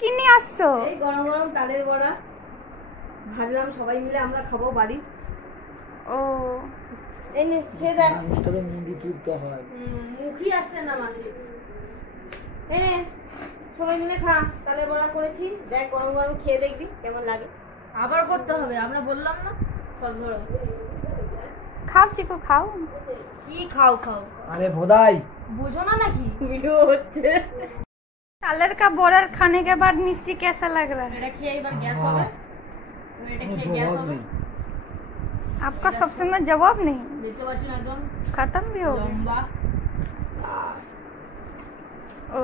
কি নিয়ে আসছো? এই গরম গরম তালের বড়া ভাজলাম, সবাই মিলে আমরা খাবো বাড়ি। ও এই নে খেয়ে দেখ। মানুষটাকে মুন্ডু চুলতে হয়। মুখই আসছে না মাঝে। হ্যাঁ সবাই মিলে খা, তালের বড়া করেছি, দেখ গরম গরম খেয়ে দেখবি কেমন লাগে। আবার করতে হবে, আমরা বললাম না। চল ধরো, খাও চিকু খাও। কি খাও খাও, আরে ভোদাই বুঝো না নাকি? ভিডিও হচ্ছে। तालर का बॉर्डर खाने के बाद मिष्टी कैसा लग रहा है? এটা খেয়ে এবার গ্যাস হবে, এটা খেয়ে গ্যাস হবে। आपका सबसे में जवाब नहीं, দেখতে পাচ্ছি না একদম खत्म भी हो गया। লম্বা। ओ